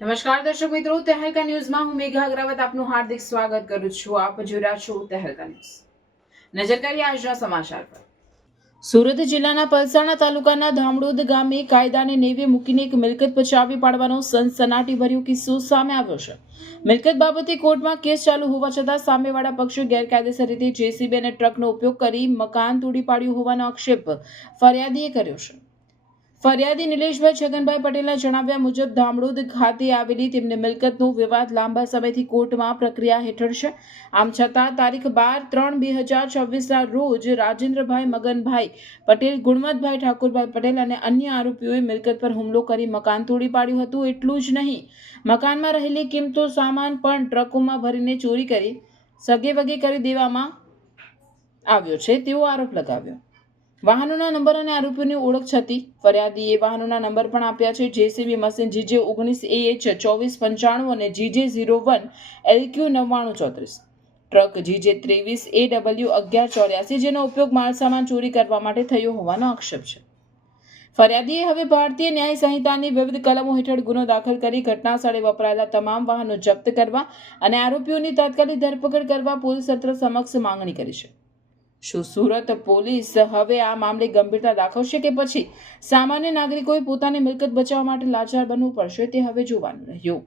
નમસ્કાર દર્શક મિત્રો, તહેલકા ન્યૂઝમાં હું મેઘા અગ્રવાલ આપનું હાર્દિક સ્વાગત કરું છું. આપ જોઈ રહ્યા છો તહેલકા ન્યૂઝ. નજર કરીએ આજના સમાચાર પર. સુરત જિલ્લાના પલસાણા તાલુકાના ધામડોદ ગામે કાયદાને નેવે મૂકીને એક મિલકત પચાવી પાડવાનો સનસનાટીભર્યો કિસ્સો સામે આવ્યો છે. મિલકત બાબતે કોર્ટમાં કેસ ચાલુ હોવા છતાં સામેવાળા પક્ષે ગેરકાયદેસર રીતે જેસીબી અને ટ્રકનો ઉપયોગ કરી મકાન તોડી પાડ્યું હોવાનો આક્ષેપ ફરિયાદીએ કર્યો છે. ફરિયાદી નિલેશભાઈ છગનભાઈ પટેલના જણાવ્યા મુજબ ધામડોદ ખાતે આવેલી તેમની મિલકતનો વિવાદ લાંબા સમયથી કોર્ટમાં પ્રક્રિયા હેઠળ છે. આમ છતાં તારીખ 12/3/2026ના રોજ રાજેન્દ્રભાઈ મગનભાઈ પટેલ, ગુણવંતભાઈ ઠાકોરભાઈ પટેલ અને અન્ય આરોપીઓએ મિલકત પર હુમલો કરી મકાન તોડી પાડ્યું હતું. એટલું જ નહીં, મકાનમાં રહેલી કિંમતો સામાન પણ ટ્રકોમાં ભરીને ચોરી કરી સગેવગે કરી દેવામાં આવ્યો છે તેવો આરોપ લગાવ્યો. વાહનોના નંબર અને આરોપીઓની ઓળખ છતી. ફરિયાદીએ વાહનોના નંબર પણ આપ્યા છે. જેસીબી મશીન GJ19AH 2495 અને GJ01 LQ 9934, ટ્રક GJ23AW 1184, જેનો ઉપયોગ માલસામાન ચોરી કરવા માટે થયો હોવાનો આક્ષેપ છે. ફરિયાદીએ હવે ભારતીય ન્યાય સંહિતાની વિવિધ કલમો હેઠળ ગુનો દાખલ કરી ઘટના સ્થળે વપરાયેલા તમામ વાહનો જપ્ત કરવા અને આરોપીઓની તાત્કાલિક ધરપકડ કરવા પોલીસ તંત્ર સમક્ષ માંગણી કરી છે. શું સુરત પોલીસ હવે આ મામલે ગંભીરતા દાખવશે કે પછી સામાન્ય નાગરિકોએ પોતાની મિલકત બચાવવા માટે લાચાર બનવું પડશે, તે હવે જોવાનું રહ્યું.